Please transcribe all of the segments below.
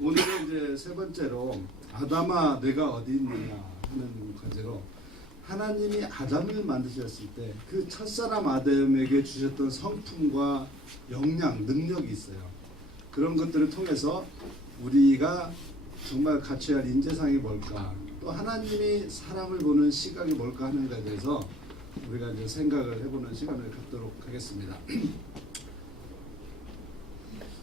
오늘은 이제 세 번째로 아담아 내가 어디 있느냐 하는 과제로 하나님이 아담을 만드셨을 때 그 첫사람 아담에게 주셨던 성품과 역량, 능력이 있어요. 그런 것들을 통해서 우리가 정말 갖춰야 할 인재상이 뭘까, 또 하나님이 사람을 보는 시각이 뭘까 하는 것에 대해서 우리가 이제 생각을 해보는 시간을 갖도록 하겠습니다.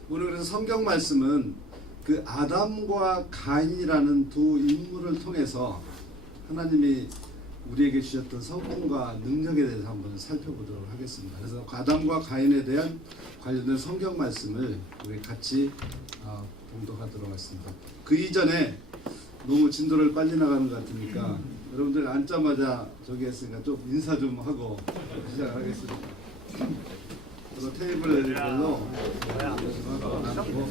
오늘 그래서 성경 말씀은 그 아담과 가인이라는 두 인물을 통해서 하나님이 우리에게 주셨던 성품과 능력에 대해서 한번 살펴보도록 하겠습니다. 그래서 아담과 가인에 대한 관련된 성경 말씀을 우리 같이 봉독하도록 하겠습니다. 그 이전에 너무 진도를 빨리 나가는 것 같으니까 여러분들 앉자마자 저기 했으니까 좀 인사 좀 하고 시작하겠습니다. 그래서 테이블별로 나누고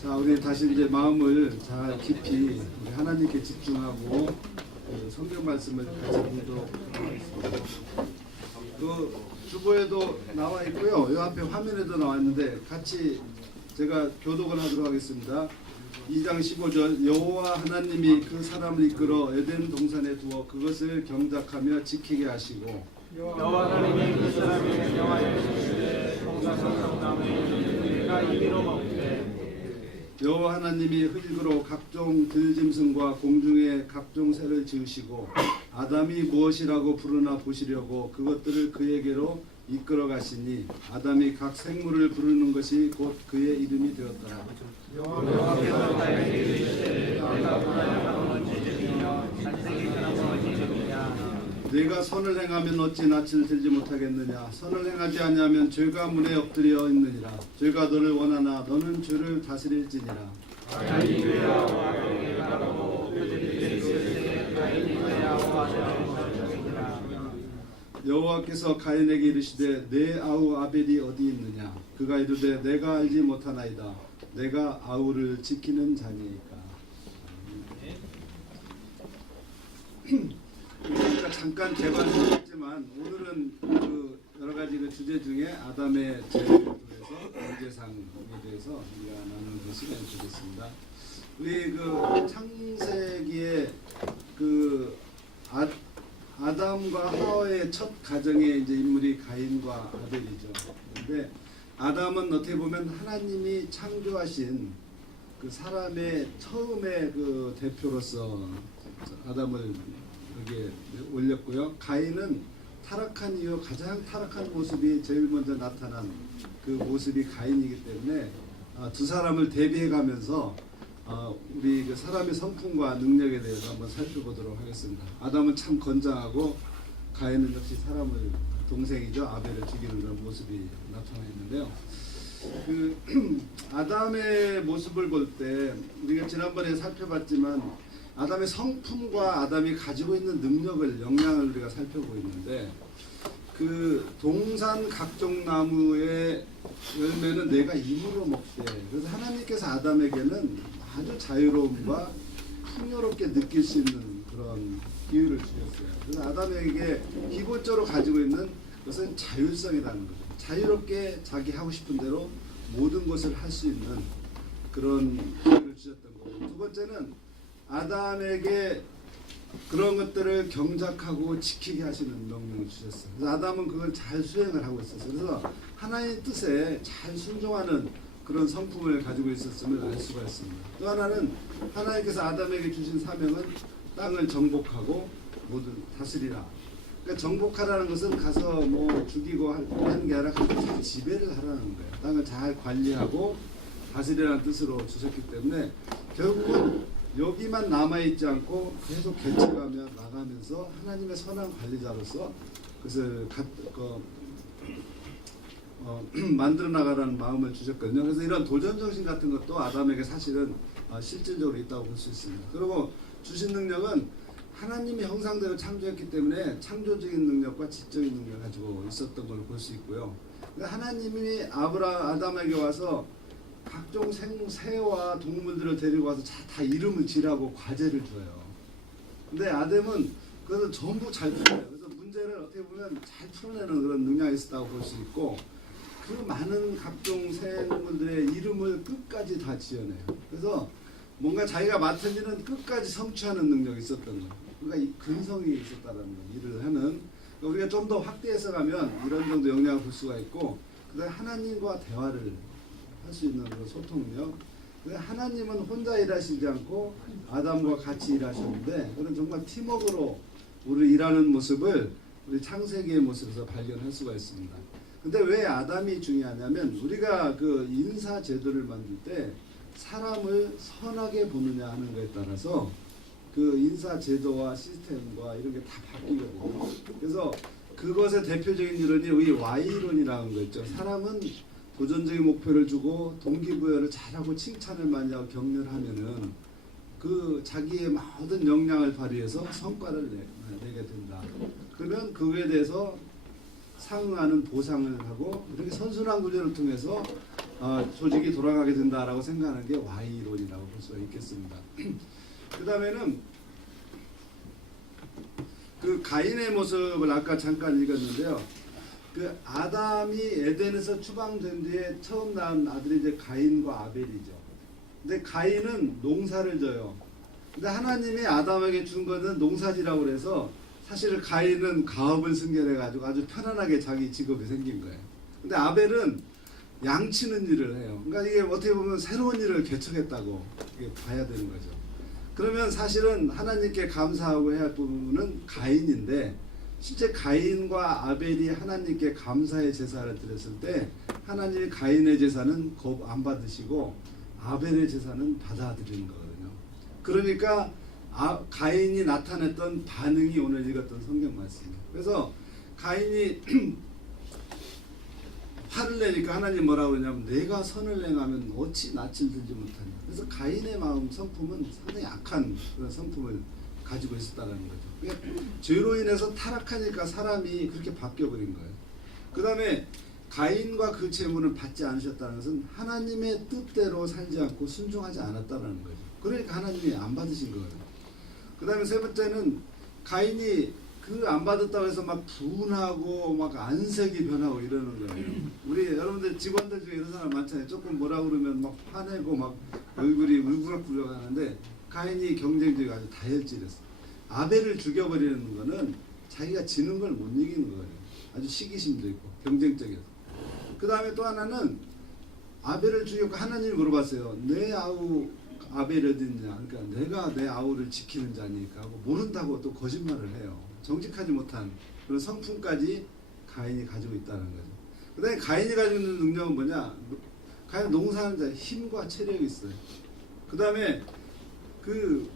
자, 우리 다시 이제 마음을 잘 깊이 우리 하나님께 집중하고 그 성경 말씀을 같이 보도록 하겠습니다. 그 주보에도 나와 있고요. 이 앞에 화면에도 나와 있는데 같이 제가 교독을 하도록 하겠습니다. 2장 15절 여호와 하나님이 그 사람을 이끌어 에덴 동산에 두어 그것을 경작하며 지키게 하시고 여호와 하나님이 그 사람에게 명하여 주시되 동산과 나무에 우리가 이리로 먹되 여호와 하나님이 흙으로 각종 들짐승과 공중의 각종 새를 지으시고 아담이 무엇이라고 부르나 보시려고 그것들을 그에게로 이끌어 가시니 아담이 각 생물을 부르는 것이 곧 그의 이름이 되었더라. 여호와께서 가인에게 이르시되 내가 보아야 무엇이며 산생이 그나 무엇이냐 네가 선을 행하면 어찌 낯을 들지 못하겠느냐. 선을 행하지 아니하면 죄가 문에 엎드려 있느니라. 죄가 너를 원하나 너는 죄를 다스릴지니라. 가인이 그야와 아벨에게 가라고 그들이 이르시되 가인이 그야와 아벨에게 여호와께서 가인에게 이르시되 내 아우 아벨이 어디 있느냐. 그가 이르되 내가 알지 못하나이다. 내가 아우를 지키는 자니까. 우리가 잠깐 개발했지만 오늘은 그 여러 가지 그 주제 중에 아담의 죄에 대해서 인재상에 대해서 우리가 나누는 시간이 되겠습니다. 우리 그 창세기에 그 아담과 하와의 첫 가정의 이제 인물이 가인과 아벨이죠. 그런데 아담은 어떻게 보면 하나님이 창조하신 그 사람의 처음의 그 대표로서 아담을 여기에 올렸고요. 가인은 타락한 이후 가장 타락한 모습이 제일 먼저 나타난 그 모습이 가인이기 때문에 두 사람을 대비해 가면서 우리 그 사람의 성품과 능력에 대해서 한번 살펴보도록 하겠습니다. 아담은 참 건장하고 가인은 역시 사람을 동생이죠. 아벨을 죽이는 그런 모습이 나타나 있는데요. 그 아담의 모습을 볼 때 우리가 지난번에 살펴봤지만 아담의 성품과 아담이 가지고 있는 능력을, 역량을 우리가 살펴보고 있는데 그 동산 각종 나무의 열매는 내가 입으로 먹되, 그래서 하나님께서 아담에게는 아주 자유로움과 풍요롭게 느낄 수 있는 그런 기회를 주셨어요. 그래서 아담에게 기본적으로 가지고 있는 것은 자율성이라는 거죠. 자유롭게 자기 하고 싶은 대로 모든 것을 할 수 있는 그런 기회를 주셨던 거고, 두 번째는 아담에게 그런 것들을 경작하고 지키게 하시는 명령을 주셨어요. 그래서 아담은 그걸 잘 수행을 하고 있었어요. 그래서 하나님의 뜻에 잘 순종하는 그런 성품을 가지고 있었음을 알 수가 있습니다. 또 하나는 하나님께서 아담에게 주신 사명은 땅을 정복하고 모든 다스리라. 그러니까 정복하라는 것은 가서 뭐 죽이고 하는 게 아니라 잘 지배를 하라는 거예요. 땅을 잘 관리하고 다스리라는 뜻으로 주셨기 때문에 결국은 여기만 남아있지 않고 계속 개척하며 나가면서 하나님의 선한 관리자로서 그것을 만들어 나가라는 마음을 주셨거든요. 그래서 이런 도전정신 같은 것도 아담에게 사실은 실질적으로 있다고 볼 수 있습니다. 그리고 주신 능력은 하나님의 형상대로 창조했기 때문에 창조적인 능력과 지적인 능력을 가지고 있었던 걸 볼 수 있고요. 하나님이 아담에게 와서 각종 새와 동물들을 데리고 와서 다 이름을 지라고 과제를 줘요. 근데 아담은 그것을 전부 잘 풀어요. 그래서 문제를 어떻게 보면 잘 풀어내는 그런 능력이 있었다고 볼 수 있고, 그 많은 각종 생물들의 이름을 끝까지 다 지어내요. 그래서 뭔가 자기가 맡은 일은 끝까지 성취하는 능력이 있었던 거예요. 그러니까 이 근성이 있었다는 거, 일을 하는. 그러니까 우리가 좀 더 확대해서 가면 이런 정도 영향을 볼 수가 있고, 그다음에 하나님과 대화를 할 수 있는 그런 소통력. 하나님은 혼자 일하시지 않고 아담과 같이 일하셨는데, 그런 정말 팀워크로 우리 일하는 모습을 우리 창세기의 모습에서 발견할 수가 있습니다. 근데 왜 아담이 중요하냐면, 우리가 그 인사 제도를 만들 때 사람을 선하게 보느냐 하는 것에 따라서 그 인사 제도와 시스템과 이런 게 다 바뀌거든요. 그래서 그것의 대표적인 이론이 우리 Y론이라는 거 있죠. 사람은 도전적인 목표를 주고 동기부여를 잘하고 칭찬을 많이 하고 격려를 하면은 그 자기의 모든 역량을 발휘해서 성과를 내게 된다. 그러면 그에 대해서 상응하는 보상을 하고 이렇게 선순환 구조를 통해서 조직이 돌아가게 된다라고 생각하는 게 Y론이라고 볼 수가 있겠습니다. 그 다음에는 그 가인의 모습을 아까 잠깐 읽었는데요. 그 아담이 에덴에서 추방된 뒤에 처음 낳은 아들이 이제 가인과 아벨이죠. 근데 가인은 농사를 져요. 근데 하나님이 아담에게 준 거는 농사지라고 그래서 사실 가인은 가업을 승계해가지고 아주 편안하게 자기 직업이 생긴 거예요. 근데 아벨은 양치는 일을 해요. 그러니까 이게 어떻게 보면 새로운 일을 개척했다고 이게 봐야 되는 거죠. 그러면 사실은 하나님께 감사하고 해야 할 부분은 가인인데, 실제 가인과 아벨이 하나님께 감사의 제사를 드렸을 때 하나님이 가인의 제사는 안 받으시고 아벨의 제사는 받아들이는 거거든요. 그러니까 가인이 나타냈던 반응이 오늘 읽었던 성경 말씀이에요. 그래서 가인이 화를 내니까 하나님 뭐라고 그러냐면, 내가 선을 행하면 어찌 낯을 들지 못하냐. 그래서 가인의 마음 성품은 상당히 악한 그런 성품을 가지고 있었다는 거죠. 죄로 인해서 타락하니까 사람이 그렇게 바뀌어버린 거예요. 그 다음에 가인과 그 재물을 받지 않으셨다는 것은 하나님의 뜻대로 살지 않고 순종하지 않았다는 거죠. 그러니까 하나님이 안 받으신 거예요. 그 다음에 세 번째는 가인이 그 안 받았다고 해서 막 분하고 막 안색이 변하고 이러는 거예요. 우리 여러분들 직원들 중에 이런 사람 많잖아요. 조금 뭐라 그러면 막 화내고 막 얼굴이 울그락불락 하는데, 가인이 경쟁적이고 아주 다혈질했어. 아벨을 죽여버리는 거는 자기가 지는 걸 못 이기는 거예요. 아주 시기심도 있고 경쟁적이어서. 그 다음에 또 하나는 아벨을 죽였고 하나님이 물어봤어요. 내 아우 아벨이 어디 있냐. 그러니까 내가 내 아우를 지키는 자니까 하고 모른다고 또 거짓말을 해요. 정직하지 못한 그런 성품까지 가인이 가지고 있다는 거죠. 그 다음에 가인이 가지고 있는 능력은 뭐냐. 가인 농사하는 자 힘과 체력이 있어요. 그 다음에 그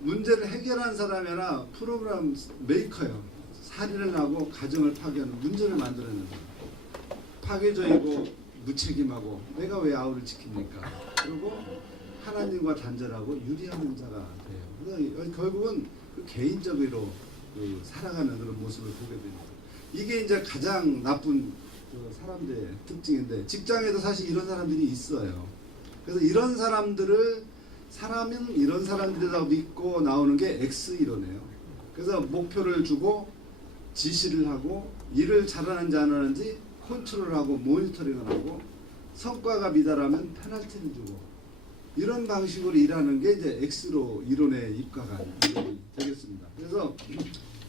문제를 해결한 사람이 아니라 프로그램 메이커예요. 살인을 하고 가정을 파괴하는, 문제를 만들어내는 거예요. 파괴적이고 무책임하고 내가 왜 아우를 지킵니까? 그리고 하나님과 단절하고 유리하는 자가 돼요. 그래서 결국은 그 개인적으로 그 살아가는 그런 모습을 보게 됩니다. 이게 이제 가장 나쁜 그 사람들의 특징인데, 직장에도 사실 이런 사람들이 있어요. 그래서 이런 사람들을 사람은 이런 사람들이라고 믿고 나오는 게 X이론이에요. 그래서 목표를 주고 지시를 하고 일을 잘하는지 안 하는지 컨트롤하고 모니터링을 하고, 성과가 미달하면 페널티를 주고, 이런 방식으로 일하는 게 이제 X로 이론에 입각한 이론이 되겠습니다. 그래서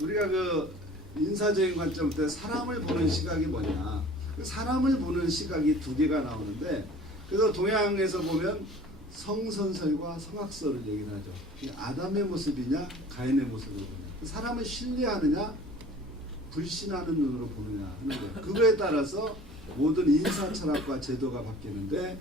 우리가 그 인사적인 관점부터 사람을 보는 시각이 뭐냐, 사람을 보는 시각이 두 개가 나오는데, 그래서 동양에서 보면 성선설과 성악설을 얘기를 하죠. 아담의 모습이냐 가인의 모습을 보냐, 사람을 신뢰하느냐 불신하는 눈으로 보느냐 하는 거예요. 그거에 따라서 모든 인사 철학과 제도가 바뀌는데,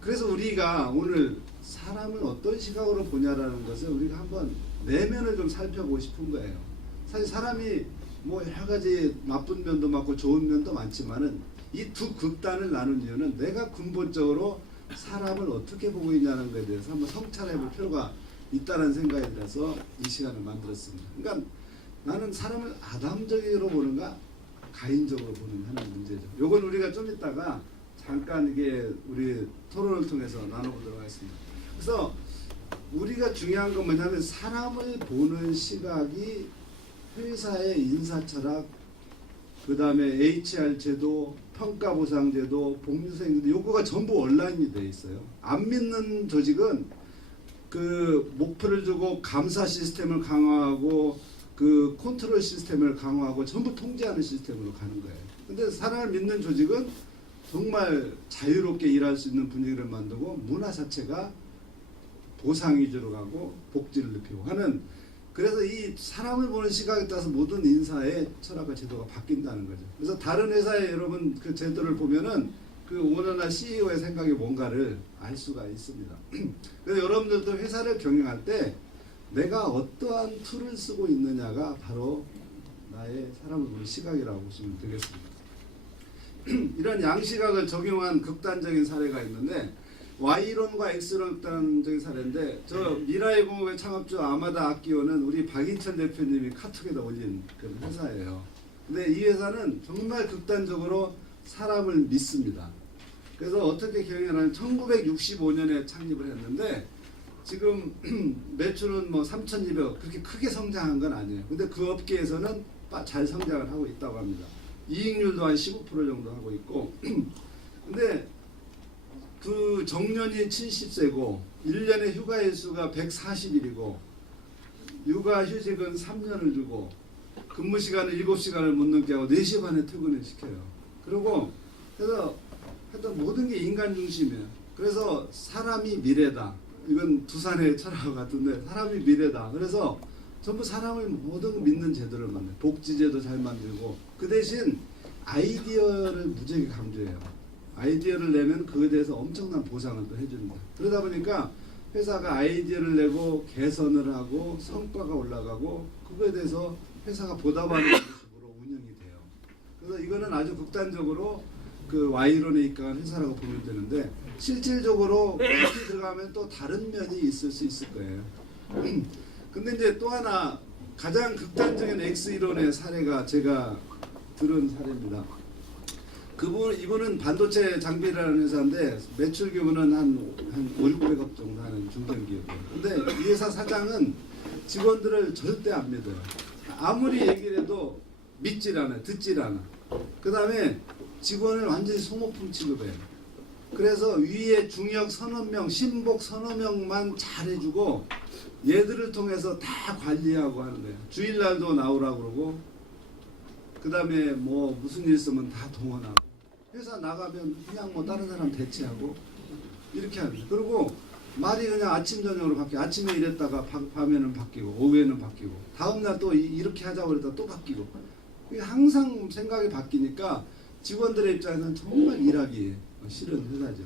그래서 우리가 오늘 사람을 어떤 시각으로 보냐라는 것을 우리가 한번 내면을 좀 살펴보고 싶은 거예요. 사실 사람이 뭐 여러 가지 나쁜 면도 많고 좋은 면도 많지만은 이 두 극단을 나눈 이유는 내가 근본적으로 사람을 어떻게 보고 있냐는 것에 대해서 한번 성찰해 볼 필요가 있다는 생각이 들어서 이 시간을 만들었습니다. 그러니까 나는 사람을 아담적으로 보는가 가인적으로 보는 하는 문제죠. 요건 우리가 좀 이따가 잠깐 이게 우리 토론을 통해서 나눠보도록 하겠습니다. 그래서 우리가 중요한 건 뭐냐면 사람을 보는 시각이 회사의 인사철학, 그 다음에 HR 제도, 평가보상제도, 복리수행제도 요거가 전부 온라인이 돼 있어요. 안 믿는 조직은 그 목표를 주고 감사 시스템을 강화하고 그 컨트롤 시스템을 강화하고 전부 통제하는 시스템으로 가는 거예요. 근데 사람을 믿는 조직은 정말 자유롭게 일할 수 있는 분위기를 만들고 문화 자체가 보상 위주로 가고 복지를 높이고 하는, 그래서 이 사람을 보는 시각에 따라서 모든 인사의 철학과 제도가 바뀐다는 거죠. 그래서 다른 회사에 여러분 그 제도를 보면은 그 오너나 CEO의 생각이 뭔가를 알 수가 있습니다. 그래서 여러분들도 회사를 경영할 때 내가 어떠한 툴을 쓰고 있느냐가 바로 나의 사람을 보는 시각이라고 보시면 되겠습니다. 이런 양시각을 적용한 극단적인 사례가 있는데 Y론과 X론 극단적인 사례인데, 저 미라의 공업의 창업주 아마다 아키오는 우리 박인천 대표님이 카톡에다 올린 그런 회사예요. 근데 이 회사는 정말 극단적으로 사람을 믿습니다. 그래서 어떻게 경영하냐면 1965년에 창립을 했는데 지금 매출은 뭐 3,200억, 그렇게 크게 성장한 건 아니에요. 근데 그 업계에서는 잘 성장을 하고 있다고 합니다. 이익률도 한 15% 정도 하고 있고 근데 그 정년이 70세고 1년에 휴가 일수가 140일이고 육아 휴직은 3년을 주고 근무 시간을 7시간을 못 넘게 하고 4시 반에 퇴근을 시켜요. 그리고 그래서 하여튼 모든 게 인간 중심이에요. 그래서 사람이 미래다. 이건 두산의 철학 같은데 사람이 미래다. 그래서 전부 사람을 모든 거 믿는 제도를 만들어요. 복지제도 잘 만들고 그 대신 아이디어를 무지하게 강조해요. 아이디어를 내면 그에 대해서 엄청난 보상을 또 해줍니다. 그러다 보니까 회사가 아이디어를 내고 개선을 하고 성과가 올라가고 그거에 대해서 회사가 보답하는 모습으로 운영이 돼요. 그래서 이거는 아주 극단적으로 그 Y론에 입각한 회사라고 보면 되는데 실질적으로 깊이 들어가면 또 다른 면이 있을 수 있을 거예요. 근데 이제 또 하나 가장 극단적인 X이론의 사례가 제가 들은 사례입니다. 이분은 반도체 장비라는 회사인데 매출 규모는 한 5, 600억 정도 하는 중견기업이에요. 근데 이 회사 사장은 직원들을 절대 안 믿어요. 아무리 얘기를 해도 믿질 않아요. 듣질 않아. 그 다음에 직원을 완전히 소모품 취급해요. 그래서 위에 중역 서너 명, 신복 서너 명만 잘해주고 얘들을 통해서 다 관리하고 하는 거예요. 주일날도 나오라고 그러고 그 다음에 뭐 무슨 일 있으면 다 동원하고 회사 나가면 그냥 뭐 다른 사람 대체하고 이렇게 합니다. 그리고 말이 그냥 아침 저녁으로 바뀌고 아침에 이랬다가 밤에는 바뀌고 오후에는 바뀌고 다음날 또 이렇게 하자고 그러다가 또 바뀌고 항상 생각이 바뀌니까 직원들의 입장에서는 정말 일하기 싫은 회사죠.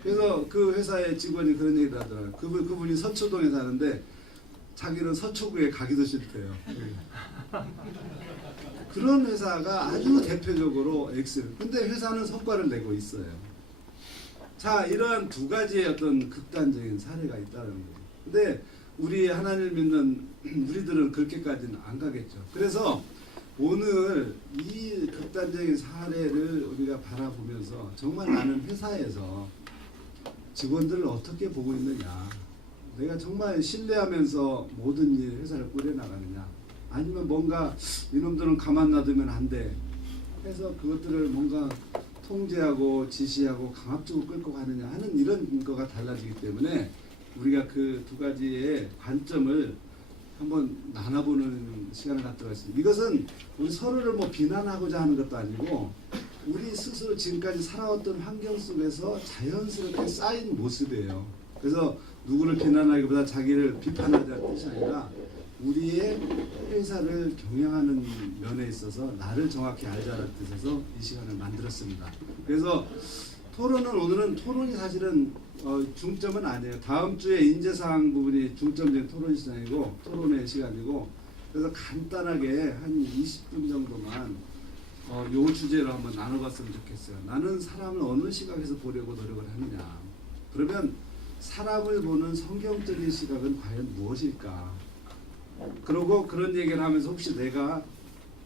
그래서 그 회사의 직원이 그런 얘기를 하더라고요. 그분이 서초동에 사는데 자기는 서초구에 가기도 싫대요. 그런 회사가 아주 대표적으로 X. 근데 회사는 성과를 내고 있어요. 자, 이러한 두 가지의 어떤 극단적인 사례가 있다는 거죠. 근데 우리 하나님을 믿는 우리들은 그렇게까지는 안 가겠죠. 그래서 오늘 이 극단적인 사례를 우리가 바라보면서 정말 나는 회사에서 직원들을 어떻게 보고 있느냐, 내가 정말 신뢰하면서 모든 일 회사를 꾸려나가느냐, 아니면 뭔가 이놈들은 가만 놔두면 안 돼 해서 그것들을 뭔가 통제하고 지시하고 강압적으로 끌고 가느냐 하는 이런 거가 달라지기 때문에 우리가 그 두 가지의 관점을 한번 나눠보는 시간을 갖도록 하겠습니다. 이것은 우리 서로를 뭐 비난하고자 하는 것도 아니고 우리 스스로 지금까지 살아왔던 환경 속에서 자연스럽게 쌓인 모습이에요. 그래서 누구를 비난하기보다 자기를 비판하자는 뜻이 아니라 우리의 회사를 경영하는 면에 있어서 나를 정확히 알자는 뜻에서 이 시간을 만들었습니다. 그래서 오늘은 토론이 사실은 중점은 아니에요. 다음 주에 인재사항 부분이 중점적인 토론 시간이고 토론의 시간이고, 그래서 간단하게 한 20분 정도만 요 주제로 한번 나눠봤으면 좋겠어요. 나는 사람을 어느 시각에서 보려고 노력을 하느냐. 그러면 사람을 보는 성경적인 시각은 과연 무엇일까? 그리고 그런 얘기를 하면서 혹시 내가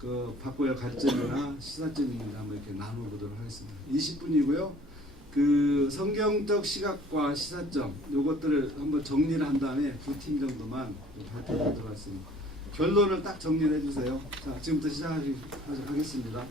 그 바꿔야 갈 점이나 시사점이 있는지 한번 이렇게 나눠보도록 하겠습니다. 20분이고요. 그 성경적 시각과 시사점 요것들을 한번 정리를 한 다음에 두 팀 정도만 발표하도록 하겠습니다. 결론을 딱 정리를 해주세요. 자, 지금부터 시작하겠습니다.